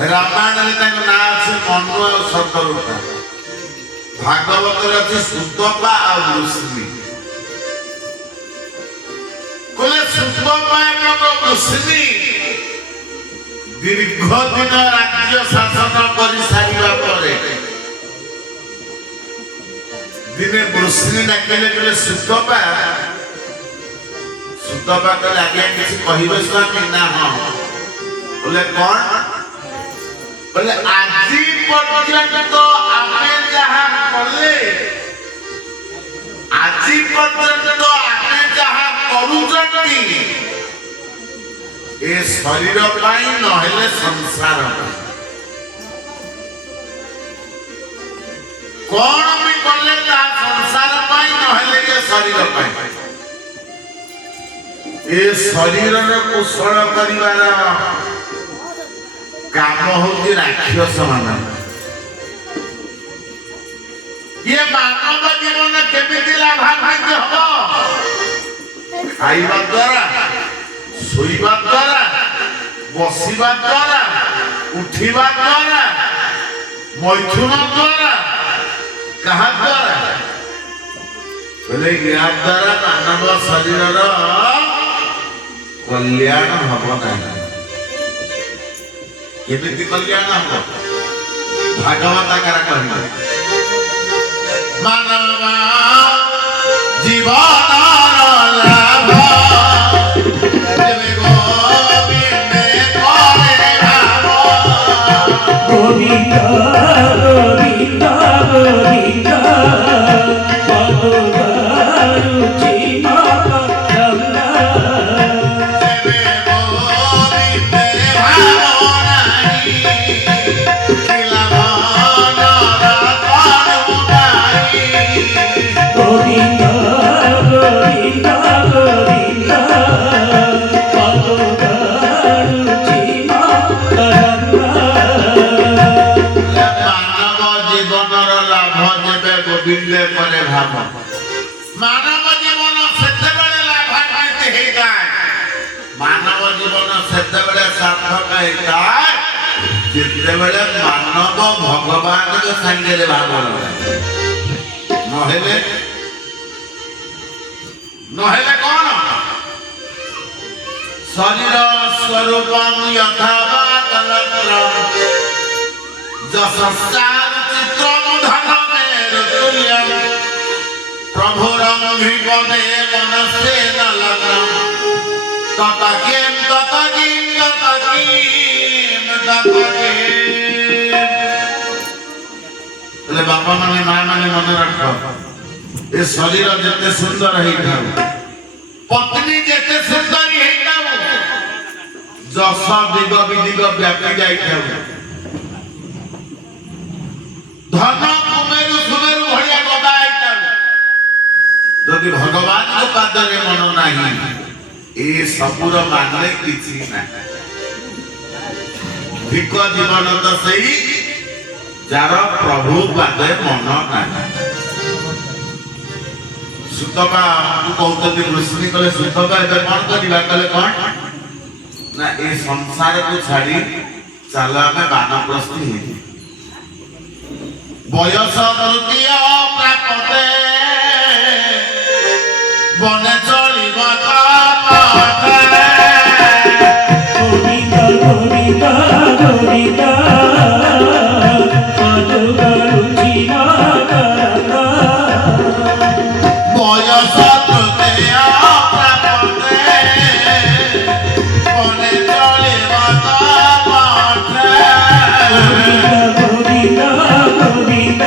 रामायण में ना अच्छे मनु और शतरूपा भागवत अच्छे सुतपा और वृष्णि कोले सुतपा एवं वृष्णि दीर्घ दिन राज्य शासन कर सारिबा परे दिने वृष्णि डाकिले कोले सुतपा कहले आगे किसी कहबे स्वामी ना हाँ बोले कौन बोले आज पर्यंत आमे जहाँ कले आज पर्यंत आमे जहाँ करूचंती ए शरीर पाई नहेले संसार कौन भी कले ता संसार पाई नहेले ये शरीर पाई ए शरीर कुशल करिवार काम होती राक्षस मान ये मानव जीवन केमिति लाभान्वित हम खाइबा द्वारा सोइबा द्वारा बसिबा द्वारा उठिबा द्वारा मैथुन द्वारा कहा द्वारा बोले या द्वारा मानव शरीर कल्याण हब नहीं केमिति कल्याण हब भागवत आकार कहले मानव जीवन लाभ देवे गोविंदे करे भाव गोविंद गोविंद गोविंद मानव जीवन सेतेबेले लाभान्वित हेता मानव जीवन सेतेबेले सार्थक हेता जेतेबेले मानव भगवान के संगे रे भाव नहेले नहेले कौन शरीर स्वरूपम यथा कलत्र जसस्सार चित्रम धनमेर तुल्यम प्रभुरं विपदे मनसे न लग्नम ततकिं बोले बापा माने माँ माने मन रख ये शरीर जिते सुंदर है पत्नी जिते सुंदर है जस दिग विदिग व्यापी जाए धन कुमेरु सुमेरु भड़िया गदा जदि भगवान को पादरे मन नहीं ए सबुर मानले किछि ना भिक जीवन तो सही जार प्रभु पादे मन नहीं सुतपा कहते वृष्णि कले सुतपा एबे कौन करिबा कले कौन ना ए संसार को छाड़ी चल आमे वानप्रस्थी हे बयस तृतीय प्राप्ते बने चलिबा गोविंद गोविंद गोविंद बयस तृतीय प्राप्ते बने चलिबा गोविंद गोविंद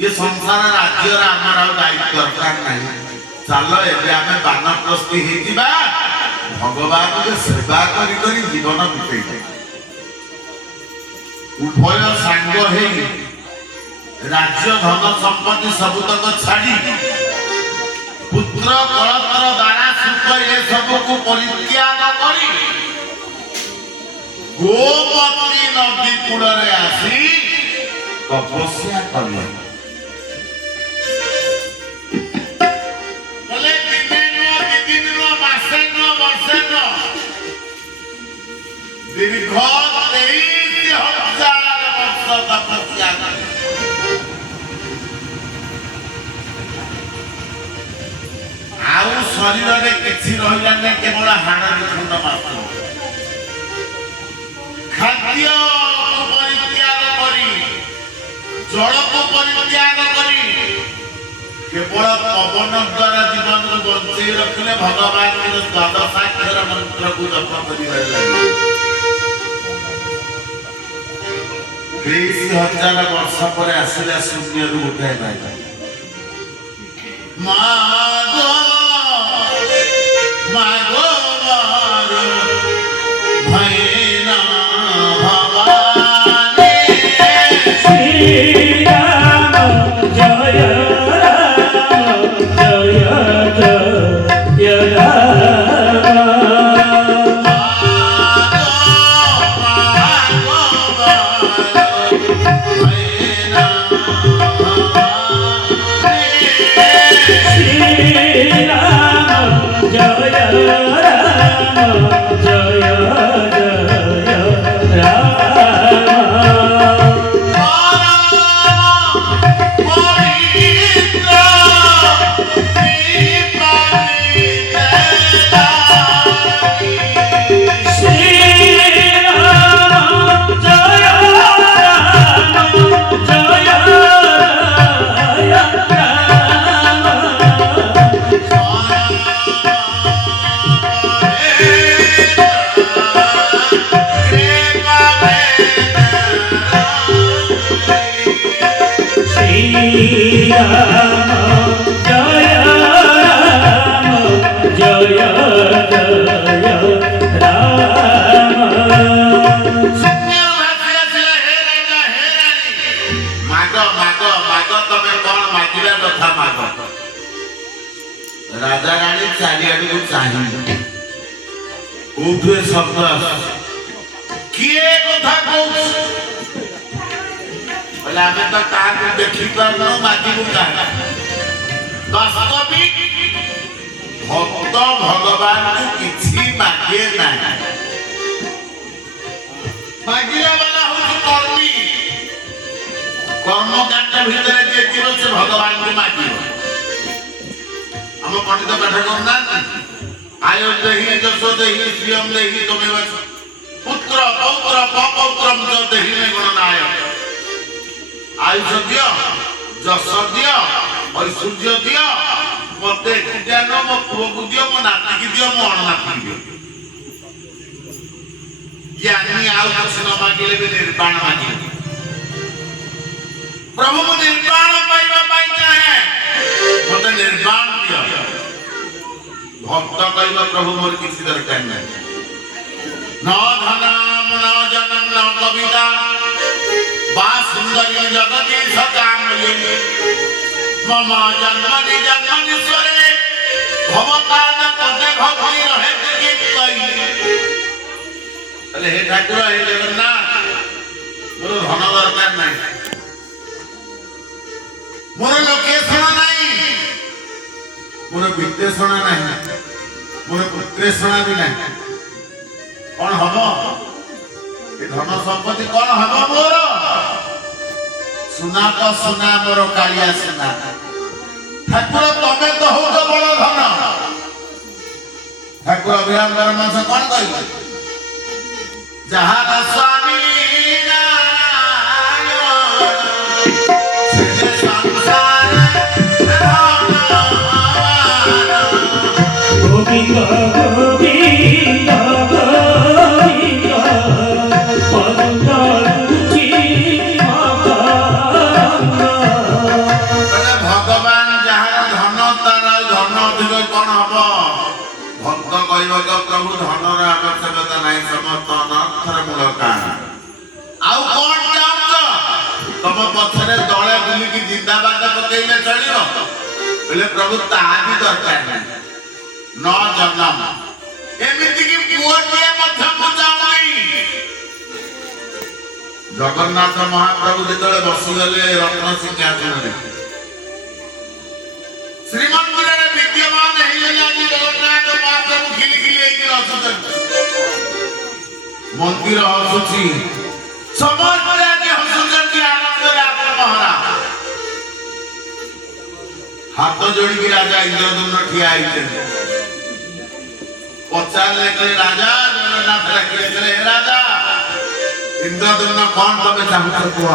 ये संसार राज्य आमर दायित्व दरकार नहीं चल एबे आमे वानप्रस्थी हे जिबा भगवान के सेवा करी करी जीवन बितेई उभय सांग हे राज्य धन संपत्ति सबुतक छाड़ी पुत्र कलत्र द्वारा सुख ये सब को परित्याग करी गोमती नदी कूल आसी तपस्या कले ଶରୀରରେ କିଛି ରହିଲା ନାହିଁ, କେବଳ ହାଡ଼ରେ ଖଣ୍ଡ ମାତ୍ର। ଖାଦ୍ୟ ପରିତ୍ୟାଗ କରି, ଜଳକୁ ପରିତ୍ୟାଗ କରି କେବଳ ପବନ ଦ୍ୱାରା ଜୀବନକୁ ବଞ୍ଚେଇ ରଖିଲେ ଭଗବାନଙ୍କର ଦ୍ୱାଦଶାକ୍ଷର ମନ୍ତ୍ରକୁ ଜପ କରିବାରେ ଲାଗିଲେ। 23,000 ବର୍ଷ ପରେ ଆସିଲା ଶୂନ୍ୟରୁ ଉଠାଇ ପାଇଲା। ମାଗୋ ମାଗୋ ଭୈନା ଭବାନୀ শ্রীরাম জয় রাম জয় জয় রাম राजा राणी चारिआडू चाहिए कोठे शब्द किए कथा कहू बोले आमे तो काहे देखि पारनो मागिबु काहे वास्तविक भक्त भगवान को किछि मागे नाही मागिला वाला हो कर्मी कर्मकांड भितर जे जीव से भगवान को मागिबो हम पंडित पाठ करना आयो देहि जस देहि श्रियम देहि तमेव पुत्र पौत्र पौत्रम च देहि में गणनाय आयुष दियो जस दियो ऐश्वर्य दियो मते ज्ञान मो पुओ को दियो मो नाती की दियो मो अनाती की दियो ज्ञानी आउ कुछ न मांगिले भी निर्वाण मांगिले प्रभु को निर्वाण पाइबा पाई चाहे मते निर्वाण दियो भक्त कहबा प्रभु मोर किसी दरकार नहीं न धनम न जनम न कविता बा सुंदरी जगती सकामली मम जन्मनि जन्मनीश्वरे भवताद पदे भक्ति रहे गीत कई अरे हे ठाकुर हे जगन्नाथ मोर धन दरकार नहीं मोर लोकेशन नहीं मोर विद्वेषण नहीं मोर पुत्रेषण भी नहीं कौन हम ये धन संपत्ति कौन हम मोर सुना तो सुना मोर कालिया सुना ठाकुर तमे तो हो तो बड़ धन ठाकुर अभिराम धर्म से कौन कह जहाँ स्वामी गोविंद गोविंद गोविंद भगवान जहाँ धन तार धन अधिक कौन हम भक्त कहक प्रभु धनर आवश्यकता नहीं समस्त अनर्थर मूल कारण आउ कौन चाहूच तुम पछरे दले बुलिकी जिंदाबाद पकईले चलियो बोले प्रभु ताहा भी दरकार नहीं न जन्म एमिति की पुओटिए मध्य बुझाउनी जगन्नाथ महाप्रभु जेतले बसिगले रत्न सिंहासन रे श्रीमंदिर रे विद्यमान हेले आज जगन्नाथ महाप्रभु खिली खिली एकी रसुछन मंदिर हसुची समस्त आज हसुछन की आनंद रे आत्महरा हाथ जोड़ी की राजा इंद्रदुम्न ठिया आइछन ପଚାରିଲେ କହିଲେ ରାଜା ଜଗନ୍ନାଥ ଡାକିଲେ କହିଲେ ହେ ରାଜା ଇନ୍ଦ୍ରଦ୍ୟୁମ୍ନ କଣ ତମେ ଚାହୁଁଛ କୁହ।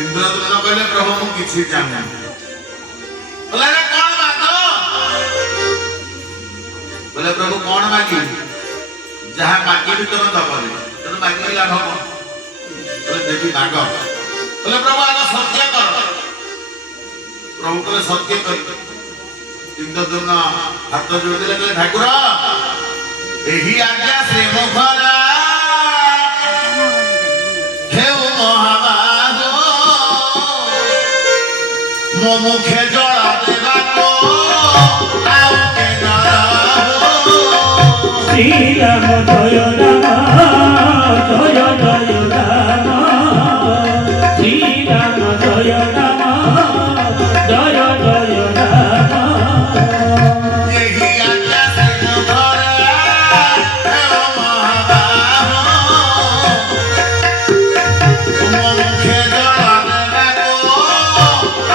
ଇନ୍ଦ୍ରଦ୍ୟୁମ୍ନ କହିଲେ ପ୍ରଭୁ ମୁଁ କିଛି ଚାହୁଁ। ବୋଲେ ଆରେ କଣ ମାଗ? ବୋଲେ ପ୍ରଭୁ କଣ ମାଗିବି? ଯାହା ମାଗିବି ତମେ ଦବନି, ତେଣୁ ମାଗିବି ଲାଭ କଣ? ବୋଲେ ଦେବି ମାଗ। ବୋଲେ ପ୍ରଭୁ ଆଗ ସତ୍ୟ କର। ପ୍ରଭୁ କହିଲେ ସତ୍ୟ କରିବି। ଇନ୍ଦ୍ରଦ୍ୟୁମ୍ନ ହାତ ଯୋଡ଼ିଦେଲେ କହିଲେ ଠାକୁର ଏହି ଆଜ୍ଞା ଶ୍ରୀମୁଖରା ହେଉ ମହାବାହୁ ମୋ ମୁଖେ ଜଳ ଦେବାକୁ ଆଉ କେ ନରହୁ। ଶ୍ରୀରାମ ଜୟ ରାମ ଜୟ ଜୟ ରାମ ଶ୍ରୀରାମ ଜୟ ରାମ ଜୟ ଜୟ ରାମ। ଏହି ଆଜ୍ଞା ଶ୍ରୀମୁଖରା ହେଉ ମହାବାହୁ ମୋ ମୁଖେ ଜଳ ଦେବାକୁ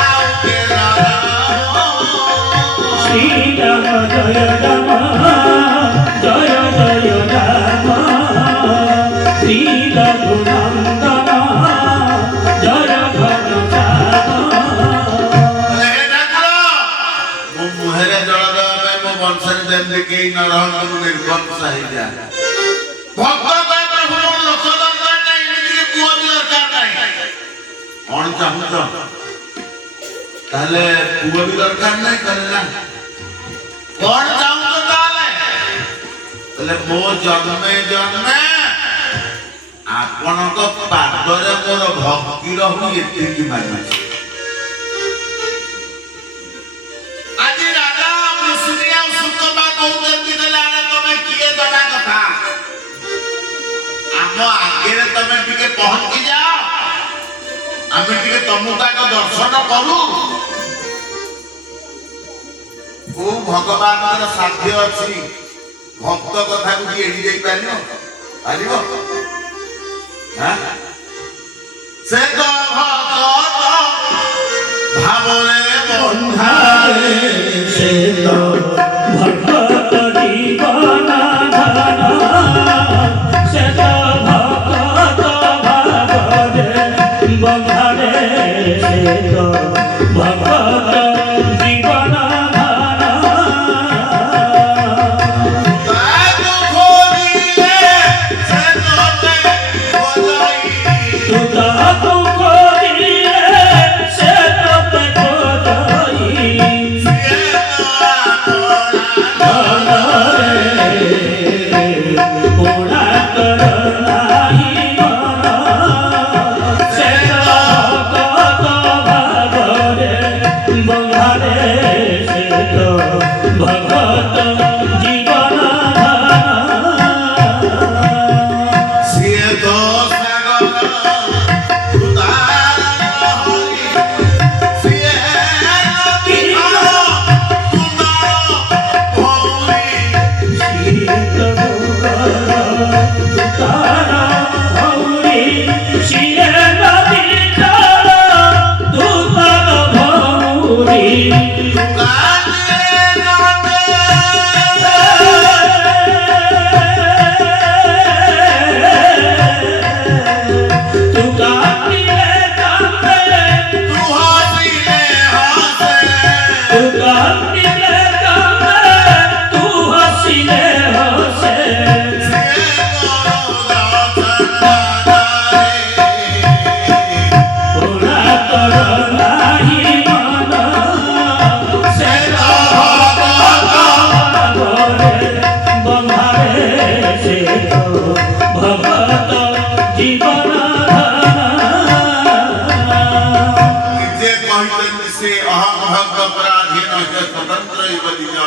ଆଉ କେ ନରହୁ। ଶ୍ରୀରାମ ଜୟ ରାମ ଜୟ ଜୟ ରାମ ଶ୍ରୀ ରଘୁନନ୍ଦନ ଜୟ ଘନ ଶ୍ୟାମ। ହେ ଠାକୁର ମୋ ମୁହଁରେ ଜଳ ଦେବା ପାଇଁ ମୋ ବଂଶରେ ଯେମିତି କେହି ନ ରହନ୍ତୁ ନିର୍ବଂଶ ହେଇଯା। ଭକ୍ତ କହେ ପ୍ରଭୁ ମୋର ଲୋକ ଦରକାର ନାହିଁ, ଏମିତିକି ପୁଅ ବି ଦରକାର ନାହିଁ। କଣ ଚାହୁଁଛ? ତାହେଲେ ପୁଅ ବି ଦରକାର ନାହିଁ କହିଲେ ନା। କଣ ଚାହୁଁଛ ତାହେଲେ? କହିଲେ ମୋ ଜନ୍ମେ ଜନ୍ମେ ଆପଣଙ୍କ ପାଦରେ ମୋର ଭକ୍ତି ରହୁ ଏତିକି ମାଗୁଛି। ଆଜି ରାଜା ମୁସୁରି ଆଉ ସୁତପା କହୁଛନ୍ତି କହିଲେ ଆରେ ତମେ କିଏ ଦବା କଥା? ଆମ ଆଗରେ ତମେ ଟିକେ ପହଞ୍ଚି ଯାଅ, ଆମେ ଟିକେ ତମକୁ ଆଗ ଦର୍ଶନ କରୁ। କୋଉ ଭଗବାନଙ୍କର ସାଧ୍ୟ ଅଛି ଭକ୍ତ କଥାକୁ କି ଏଡି ଦେଇ ପାରିବ? ପାରିବ? ସେ ତ ଭକ୍ତ ଭାବରେ ବନ୍ଧାରେ ସେ ତ ଭଗତ ଜୀବନ ଧନ ସେ ତ ଭଗତ ଭାବରେ ବନ୍ଧାରେ ସେ ତ ଭଗତ ଜୀବନ ଧନ। ତାକୁ ଖୋଜିଲେ ସେ ତୋତେ ଖୋଜଇ। ତୁ ତାକୁ ଖୋଜିଲେ ସେ ତୋତେ ଖୋଜଇ। ସିଏ ତ ଆପଣା ପୁଣା କର ନାହିଁ ମନ ସେ ଭଗତ ଭାବରେ ବନ୍ଧାରେ ସେ ତ ଭଗତ ଜୀବନ ଧନ। ସିଏ ତ ସାଗର ଉଦାର ହରି। ସିଏ ନଦୀ ଧାର ତୁଣ୍ଡର ଭଉରୀ। ସିଏ ତ ଭୋଗର ତାର ଭଉରୀ ସିଏ ନଦୀ ଜଳ ତୁ ତାର ଭଉରୀ। କାନ୍ଦିଲେ କାନ୍ଦେ ତୁ କାନ୍ଦିଲେ କାନ୍ଦେ ତୁ ହସିଲେ ହସେ। ତୁ କାନ୍ଦିଲେ କାନ୍ଦେ ତୁ ହସିଲେ ହସେ। ସିଏ କରୋଦ ଚଣ୍ଡାଳରେ। ପୁଣା କର ନାହିଁ ମନ ସେ ତ ଭଗତ ଭାବରେ ବନ୍ଧାରେ ସେ ତ ଭଗତ ଜୀବନ ଧନ। ନିଜେ କହିଛନ୍ତି ସେ ଅହଂ ଭକ୍ତ ପରାଧୀନ ହେ ସ୍ୱତନ୍ତ୍ର ଏବ ନିଜ।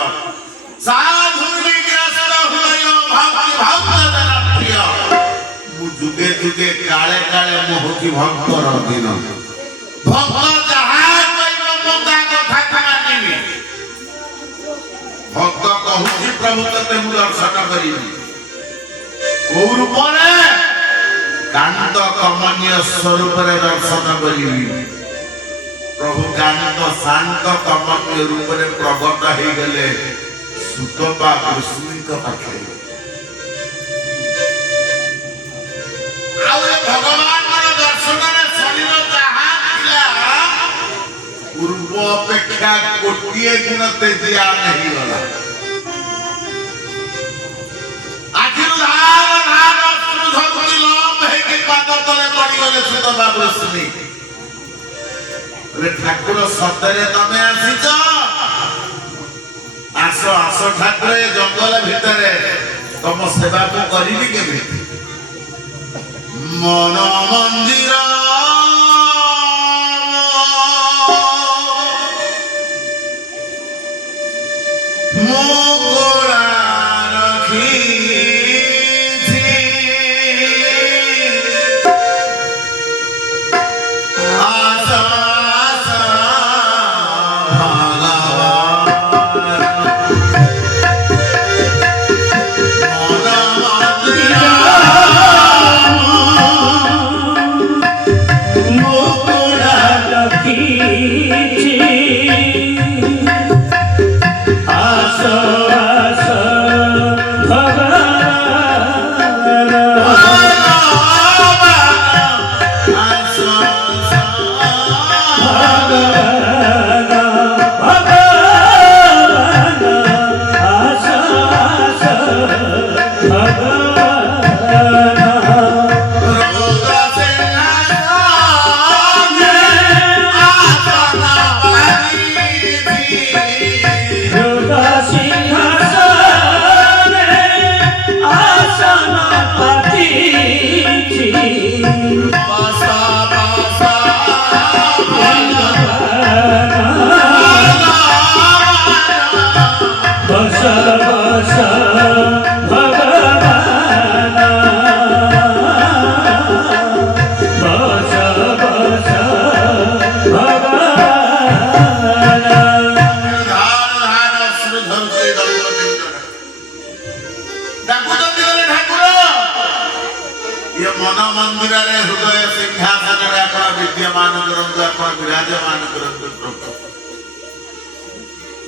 ସାଧୁ ନିଗ୍ରସର ହୃଦୟ ଭକ୍ତି ଭକ୍ତ ଜନପ୍ରିୟ। ମୁଁ ଯୁଗେ ଯୁଗେ କାଳେ କାଳେ ମୁଁ ହଉଛି ଭକ୍ତର ଅଧୀନ। ଭକ୍ତ ଯାହା କହିବ ମୁଁ ତା କଥାକୁ ମାନିବି। ଭକ୍ତ କହୁଛି ପ୍ରଭୁ ତତେ ମୁଁ ଦର୍ଶନ କରିବି। କୋଉ ରୂପରେ? କାନ୍ତ କମନୀୟ ସ୍ୱରୂପରେ ଦର୍ଶନ କରିବି। ପ୍ରଭୁ କାନ୍ତ ଶାନ୍ତ କମନୀୟ ରୂପରେ ପ୍ରଗଟ ହେଇଗଲେ ସୁତପା ଋଷିଙ୍କ ପାଖରେ ଆଉ ଏ ଭଗବାନଙ୍କର ଦର୍ଶନରେ ଶରୀର ଯାହା ଥିଲା ପୂର୍ବ ଅପେକ୍ଷା ଗୋଟିଏ ଗୁଣ ତେଜିଆ ହେଇଗଲା। ଆଖିରୁ ଧାର ଧାର ଅଶ୍ରୁ ଝରୁଛି ଲମ୍ବ ହେଇକି ପାଦ ତଳେ ପଡ଼ିଗଲେ ଛୋଟ ବାବୁ ଶୁଣି ଠାକୁର ସତରେ ତମେ ଆସିଛ? ଆସ ଆସ ଠାକୁର ଏ ଜଙ୍ଗଲ ଭିତରେ ତମ ସେବା ମୁଁ କରିବି କେମିତି? ମନ ମନ୍ଦିର ମୁକୁଳା ରଖିଛି ଆସ ଆସ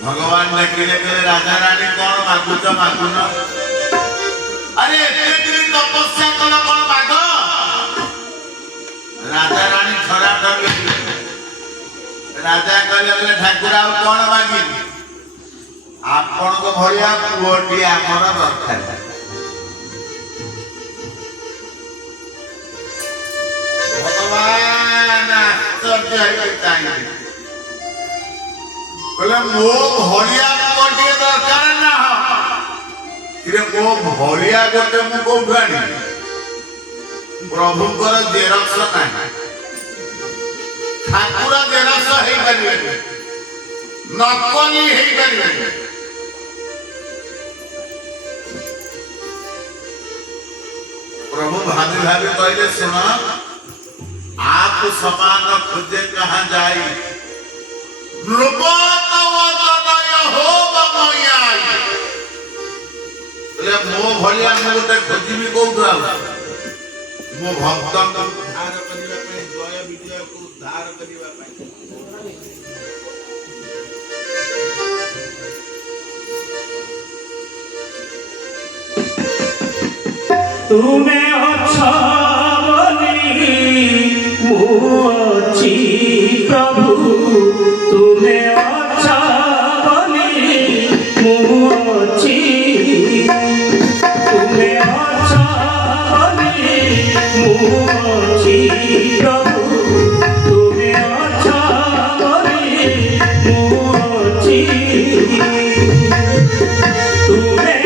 भगवान डकिले राजा रानी कौन मागुच मागुन अरे एते दिन तपस्या कल कौन माग राजा रानी खरा कर राजा कहले ठाकुर आ कौन मागी आपण को भलिया पुओटी हमर दरकार भगवान आश्चर्य है बोले मो भलिया गोटे दरकार ना मो भलिया गोटे मु कौटु आनी प्रभुंकर जेरक्स ना ठाकुर जेरक्स हो पारे नकली हो पारे प्रभु भाभी भाभी कहले सुन आप समान खोजे कहाँ जाई मो भलिया गोटे खोजी कौटु आ मो भक्त उद्धार करने जय विजय को उद्धार करने तुम्हें अच्छा मुझी प्रभु तुम्हें अच्छा बनी मुझी तुम्हें अच्छा बनी मुझी प्रभु तुम्हें अच्छा बनी मुझी तुम्हें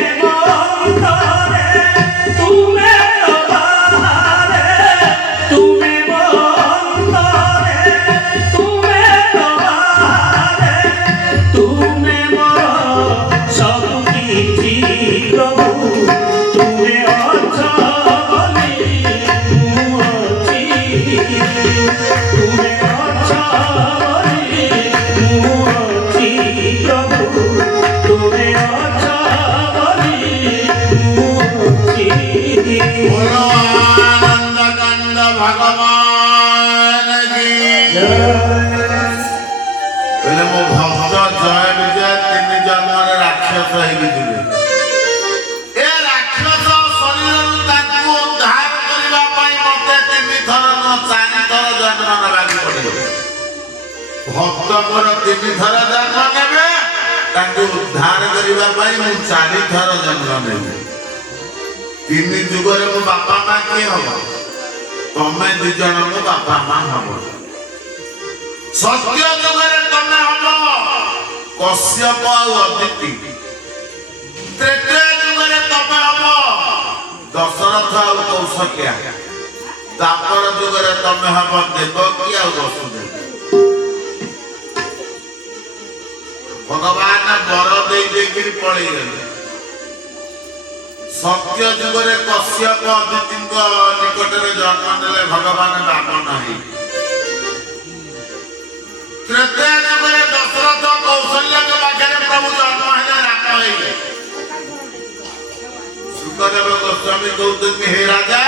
भगवान की बोले मो भक्त जय विजय तीन जन्म राक्षस ଭକ୍ତ ମୋର 3 ଥର ଜନ୍ମ ନେବେ ତାଙ୍କୁ ଉଦ୍ଧାର କରିବା ପାଇଁ ମୁଁ 4 ଥର ଜନ୍ମ ନେବି। 3 ଯୁଗରେ ମୋ ବାପା ମା କିଏ ହବ? ତମେ 2 ଜଣ ମୋ ବାପା ମା ହବ। ସତ୍ୟ ଯୁଗରେ ତମେ ହବ କଶ୍ୟପ ଆଉ ଅଦିତି। ତ୍ରେତୟା ଯୁଗରେ ତମେ ହବ ଦଶରଥ ଆଉ କୌଶଲ୍ୟା। ଦ୍ୱାପର ଯୁଗରେ ତମେ ହବ ଦେବକୀ ଆଉ ବସୁଦେବ। ଭଗବାନ ବର ଦେଇକିରି ପଳେଇଗଲେ। ସତ୍ୟ ଯୁଗରେ କଶ୍ୟପ ଅଦିତିଙ୍କ ନିକଟରେ ଜନ୍ମ ନେଲେ ଭଗବାନ ବାମନ ହେଇ। ତ୍ରେତୟା ଯୁଗରେ ଦଶରଥ କୌଶଲ୍ୟାଙ୍କ ପାଖରେ ପ୍ରଭୁ ଜନ୍ମ ହେଲେ ରାମ ହେଇଗଲେ। ସୁଖଦେବ ଗୋସ୍ୱାମୀ କହୁଛନ୍ତି ହେ ରାଜା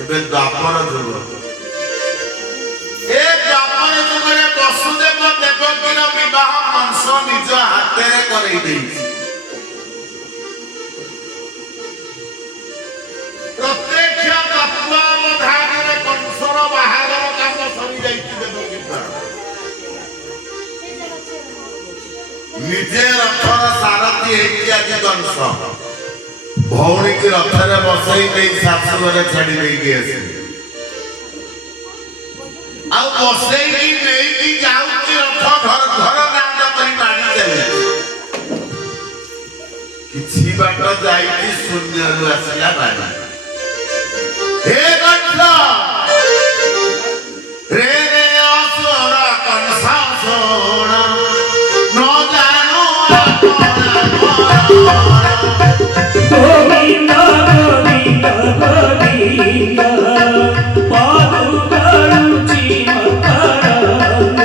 ଏବେ ଦ୍ୱାପର ଯୁଗ। ଏ ଦ୍ୱାପର ଯୁଗରେ ବସୁଦେବ ଦେବକୀର ବିବାହ କଂସ ନିଜ ହାତରେ କରେଇ ଦେଇଛି। ପ୍ରତ୍ୟକ୍ଷ ତତ୍ତ୍ୱାବଧାନରେ କଂସର ବାହାଘର କାମ ସରିଯାଇଛି ଦେବକୀ ଦ୍ୱାରା। ନିଜେ ରଥର ସାରଥୀ ହେଇଛି ଆଜି କଂସ। ଭଉଣୀକି ରଥରେ ବସେଇ ଦେଇ ଶାଶୁ ଘରେ ଛାଡି ଦେଇକି ଆସିଲେ। ଆଉ ବସେଇକି ନେଇକି ଯାଉଛି ରଥ ଘର ନାଟ କରି ମାଡ଼ି ଚାଲେ। କିଛି ବାଟ ଯାଇକି ଶୂନ୍ୟରୁ ଆସିଲା ବାଡ଼ି। ହେ କଂସ ରେ ରେ ଅସୁର କଂସ ଶୁଣ ନ ଜାଣୁ ଗୋବିନ୍ଦ ଗୋବିନ୍ଦ ଗୋବିନ୍ଦ ପାଦୁ ଗଳୁଛି ମକରନ୍ଦ।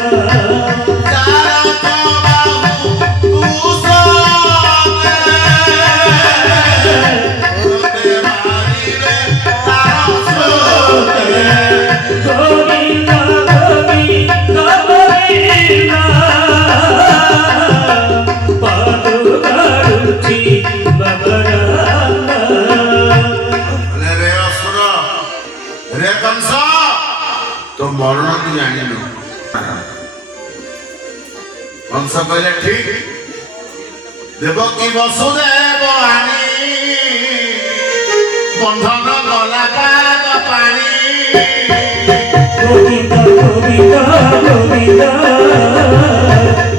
ଗୋବିନ୍ଦ ଗୋବିନ୍ଦ ଗୋବିନ୍ଦ ପାଦୁ ଗଳୁଛି ମକରନ୍ଦ। रे असुर रे कंस तो मरण तू जानिनु। कंस कहले ठीक देवकी वसुदेव आनी बंधन गला पाद पानी। गोविंद गोविंद गोविंद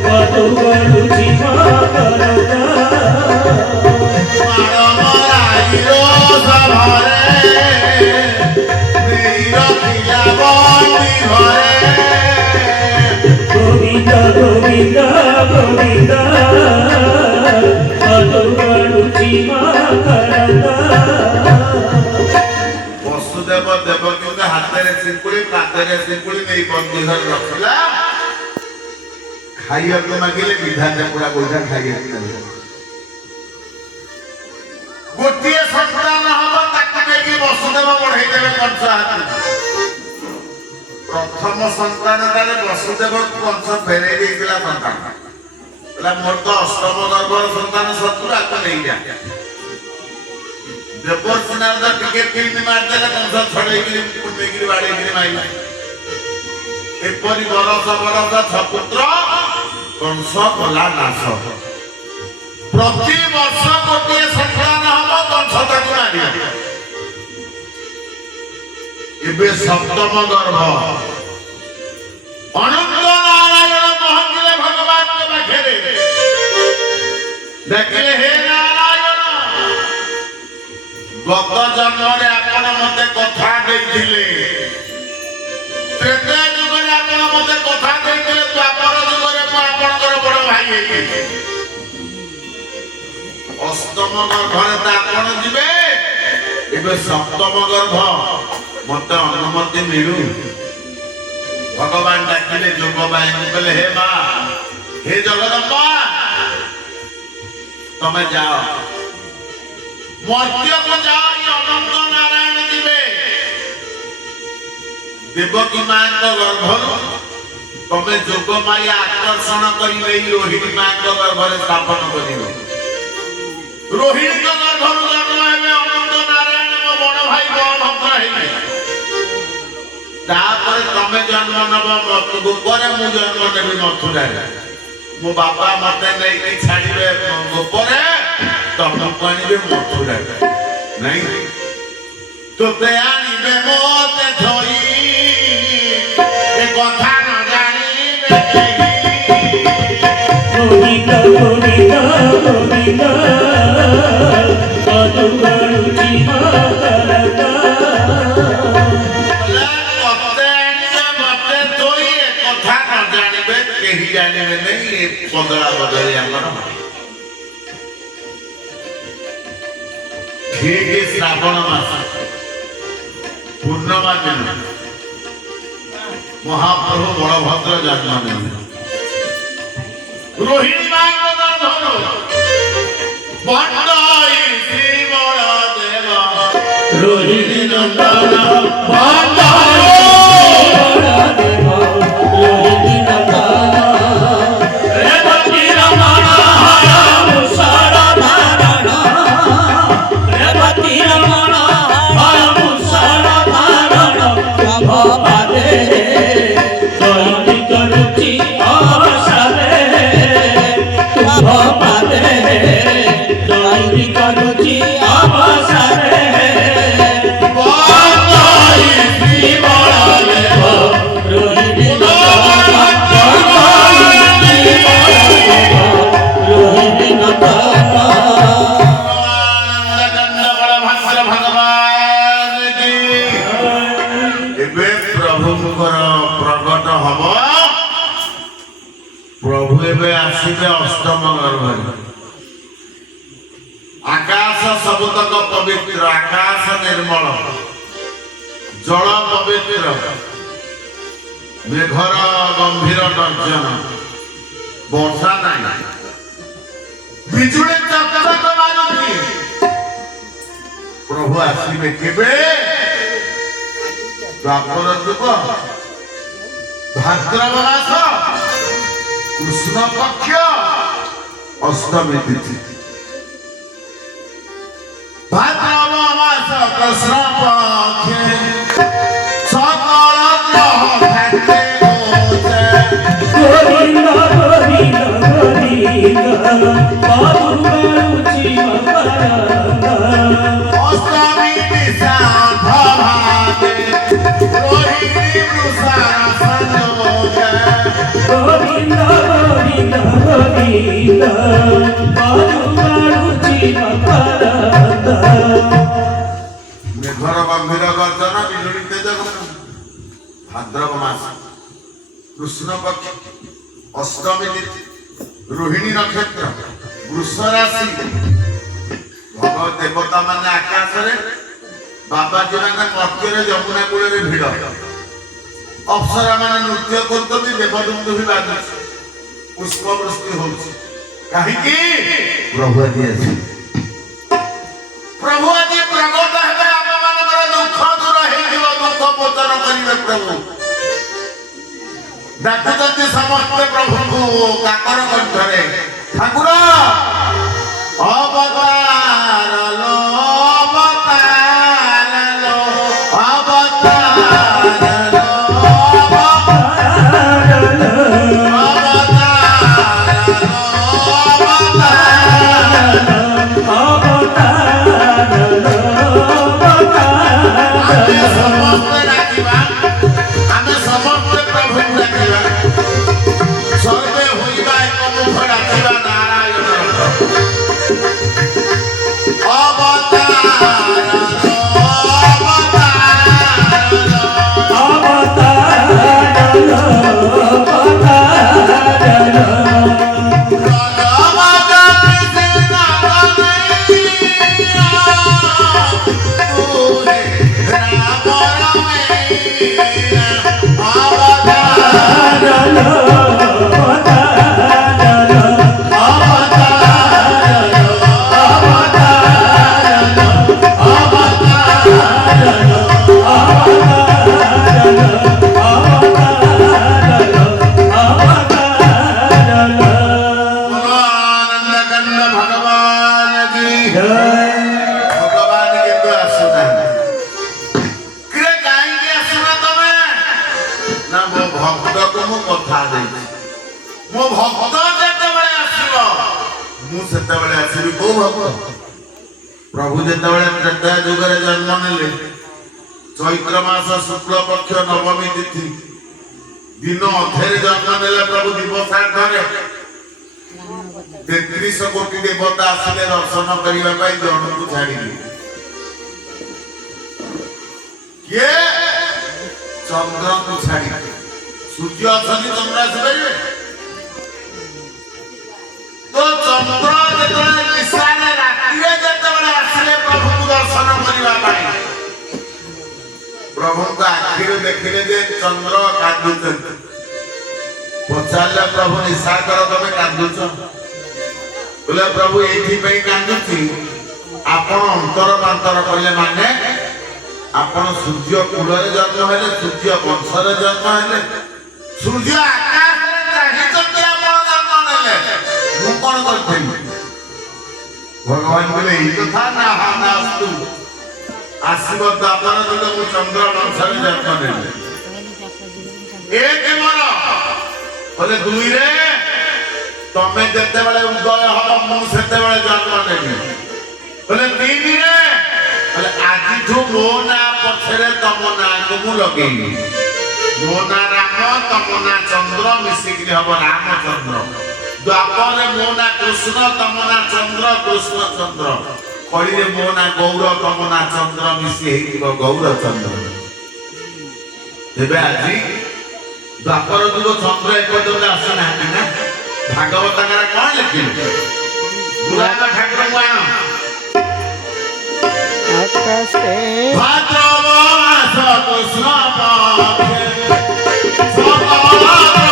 पादु गळुची मकरन्द। मार मराइलो सभरे नीर खिला बंदी घरे। गोविंद गोविंद गोविंद पादु गळुची मकरन्द। वसुदेव देवकी हाथरे सिंकुड़ी पातरे सिंकुड़ी नहीं बंदी घर रखला। खाइया को मागिले विधाता पूरा गोइठा खाइया गोटिए संतान हब ताकि नेकी वसुदेव बढ़ाई देवे कंस हाथ। प्रथम संतान ताले वसुदेव कंस फेरे देइला संतान। बोला मोर तो अष्टम गर्भर संतान शत्रुआ को नहीं जा। देवर्षि नारद टिके तीन मार देला कंस छड़ेई गिरी पुण्य गिरी बाड़ी गिरी माइला। एपरि बरस बरस छपुत्र कंस कला नाश। प्रति वर्ष गोटे संतान हम कंस ताकू मारिया। एबे सप्तम गर्भ अनंत नारायण पहुंचले भगवान के पाखरे। देखले हे नारायण गत जन्मरे आपण मते कथा देइथिले। त्रेतया युगरे आपण मते कथा देइथिले। द्वापर युगरे मु आपणकर बड़ भाई हेई। अष्टम गर्भरे त आपण जिबे। एबे सप्तम गर्भ मते अनुमति मिलू। भगवान डाकिले जोग बाई कहले हे मां हे जगदम्बा तमे जाओ मर्त्य को जाओ। ये अनंत नारायण जिबे देवकी मां को गर्भर तमे जोग माया आकर्षण करी लेई रोहिणी मां को गर्भरे स्थापन करिवो। रोहिणी को गर्भर जन्म हेबे अनंत नारायण मो बड़ भाई बड़ भक्त हेबे। ତାପରେ ତମେ ଜନ୍ମ ନବ ଗୋପରେ ମୁଁ ଜନ୍ମ ନେବି ମଥୁରାରେ ମୋ ବାପା ମତେ ନେଇକି ଛାଡ଼ିବେ ଗୋପରେ ତମକୁ ଆଣିବେ ମଥୁରାରେ ନାଇଁ ତୋତେ ଆଣିବେ ମତେ ଧୋଇ ଏ କଥା ନ ଜାଣିବେ କେହି ଗୋବିନ୍ଦ ଗୋବିନ୍ଦ ଗୋବିନ୍ଦ ମଧୁ ଗଳୁଛି ମକରନ୍ଦ କେହି ଜାଣିବେ ନାହିଁ ଏ ପଦଳା ବଦଳି ଆମର ଠିକ ଶ୍ରାବଣ ମାସ ପୂର୍ଣ୍ଣମା ଦିନ ମହାପ୍ରଭୁ ବଳଭଦ୍ର ଜନ୍ମ ନେଲେ ରୋହିଣୀ ମାଙ୍କ ଗର୍ଭରୁ ବଣ୍ଡଇ ଶ୍ରୀ ବଳଦେବ ରୋହିଣୀ ନନ୍ଦନ प्रभु एवं आसवे अष्टम गर्भरे आकाश सबतक पवित्र आकाश निर्मल जल पवित्र मेघर गंभीर गर्जन वर्षा ना बिजुली चकचक मारुति प्रभु आसवे केबे द्वापर युग भाद्रव मास कृष्ण पक्ष अष्टमी तिथि भाद्रव मास कृष्ण पक्ष सकल ग्रह ठाके होते गोविंद गोविंद गोविंद मधु गळुची मकरन्द अष्टमी निशा भागे रोहिणी वृषा संयोगे गोविंद गोविंद गोविंद मधु गळुची मकरन्द मेघर गंभीर गर्जन बिजुली तेज भाद्रव मास कृष्ण पक्ष अष्टमी तिथि रोहिणी नक्षत्र वृष राशि भगवत देवता माने आकाश रे बाबाजी माने मर्त्य जमुना कूल भिड़ अप्सरा माने नृत्य करते देवदूत भी बाजु पुष्प वृष्टि हो कहीं प्रभु आदि प्रभु आदि प्रगट हेबे आम मानकर दुख दूर हेजिव दुख मोचन करिवे प्रभु डाकुचंती समस्त प्रभु को काकर कंठरे ठाकुर अवतार लो अवतार लो अवतार लो सर्वे होइबा एक मुख डाकिबा नारायण ମୋ ଭକ୍ତ ଯେତେବେଳେ ଆସିବ ମୁଁ ସେତେବେଳେ ଆସିବି। କୋଉ ଭକ୍ତ? ପ୍ରଭୁ ଯେତେବେଳେ ତ୍ରେତୟା ଯୁଗରେ ଜନ୍ମ ନେଲେ ଚୈତ୍ର ମାସ ଶୁକ୍ଳ ପକ୍ଷ ନବମୀ ତିଥି ଦିନ ଅଧେରେ ଜନ୍ମ ନେଲେ ପ୍ରଭୁ ଦିବସ ଆଠରେ 33 କୋଟି ଦେବତା ଆସିଲେ ଦର୍ଶନ କରିବା ପାଇଁ ଜଣକୁ ଛାଡ଼ିଲେ। କିଏ? ଚନ୍ଦ୍ରକୁ ଛାଡ଼ି। ସୂର୍ଯ୍ୟ ଅଛନ୍ତି ଚନ୍ଦ୍ର ଆସିପାରିବେ? ତ ଚନ୍ଦ୍ର ଯେତେବେଳେ ନିଶାରେ ରାତିରେ ଯେତେବେଳେ ଆସିଲେ ପ୍ରଭୁଙ୍କୁ ଦର୍ଶନ କରିବା ପାଇଁ ପ୍ରଭୁଙ୍କ ଆଖିରେ ଦେଖିଲେ ଯେ ଚନ୍ଦ୍ର କାନ୍ଦୁଛନ୍ତି। ପଚାରିଲେ ପ୍ରଭୁ ନିଶାକର ତମେ କାନ୍ଦୁଛ? ବୋଲେ ପ୍ରଭୁ ଏଇଥିପାଇଁ କାନ୍ଦୁଛି ଆପଣ ଅନ୍ତର ବାନ୍ତର କଲେ ମାନେ ଆପଣ ସୂର୍ଯ୍ୟ କୂଳରେ ଜନ୍ମ ହେଲେ, ସୂର୍ଯ୍ୟ ବଂଶରେ ଜନ୍ମ ହେଲେ, ସୂର୍ଯ୍ୟ ଆକାଶରେ ଚାହିଁଛନ୍ତି ଆପଣ ଜନ୍ମ ନେଲେ, ମୁଁ କଣ କରିଥିଲି? ଭଗବାନ କହିଲେ ଏଇ କଥା ନା ହଁ ନା ଆସୁ ଆସିବ ଦ୍ୱାପର ଯୁଗ ମୁଁ ଚନ୍ଦ୍ର ବଂଶରେ ଜନ୍ମ ନେଲି। ଏକ ମୋର କହିଲେ ଦୁଇରେ ତମେ ଯେତେବେଳେ ଉଦୟ ହବ ମୁଁ ସେତେବେଳେ ଜନ୍ମ ନେବି। କହିଲେ ତିନିରେ କହିଲେ ଆଜିଠୁ ମୋ ନାଁ ପଛରେ ତମ ନାଁକୁ ମୁଁ ଲଗେଇବି। ମୋ ନାଁ ରାମ, ତମ ନାଁ ଚନ୍ଦ୍ର, ମିଶିକିରି ହବ ରାମଚନ୍ଦ୍ର। ଦ୍ୱାପରରେ ମୋ ନାଁ କୃଷ୍ଣ, ତମ ନାଁ ଚନ୍ଦ୍ର, କୃଷ୍ଣ ଚନ୍ଦ୍ର। କଳିରେ ମୋ ନାଁ ଗୌର, ତମ ନାଁ ଚନ୍ଦ୍ର, ମିଶି ହେଇଯିବ ଗୌରଚନ୍ଦ୍ର। ତେବେ ଆଜି ଦ୍ୱାପର ଯୁଗ ଚନ୍ଦ୍ର ଏପର୍ଯ୍ୟନ୍ତ ଆସିନାହାନ୍ତି ନା? ଭାଗବତଙ୍କର କଣ ଲେଖିଲେ? ଗୁରୁନାଥ ଠାକୁରଙ୍କୁ ଆଣ। ଭାଦ୍ରବ ମାସ କୃଷ୍ଣ ପକ୍ଷେ ସକଳ ଗ୍ରହ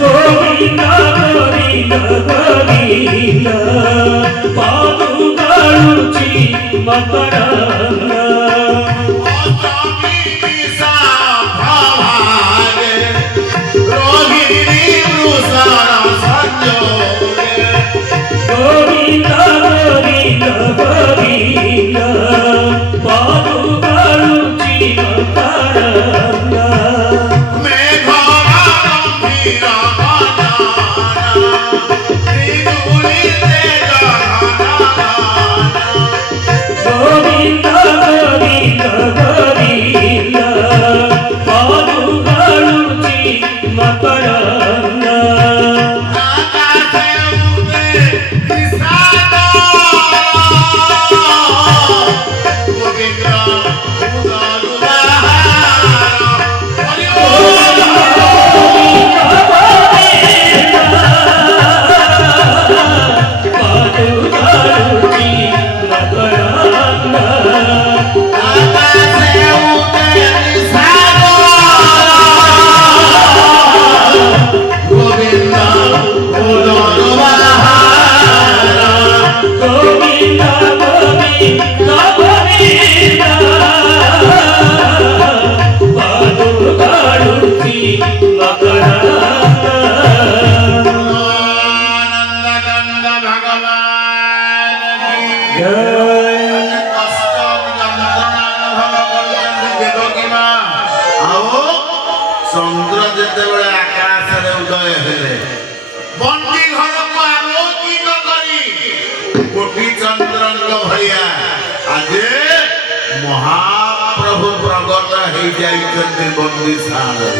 ଗୋବିନ୍ଦ ଗୋବିନ୍ଦ ଗୋବିନ୍ଦ ପାଦୁ ଗାଳୁଛି ମକରନ୍ଦ গোবিন্দ গোবিন্দ গোবিন্দ পাদু গালুচি মকরন্দ গোবিন্দ গোবিন্দ গোবিন্দ পাদু গালুচি মকরন্দ ଚନ୍ଦ୍ର ଯେତେବେଳେ ଆକାଶରେ ଉଦୟ ହେଲେ ବନ୍ଦୀ ଘରକୁ ଆଲୋକିତ କରି କୋଟି ଚନ୍ଦ୍ରଙ୍କ ଭଳିଆ ଆଜି ମହାପ୍ରଭୁ ପ୍ରଗଟ ହେଇଯାଇଛନ୍ତି ବନ୍ଦୀଶାଳରେ।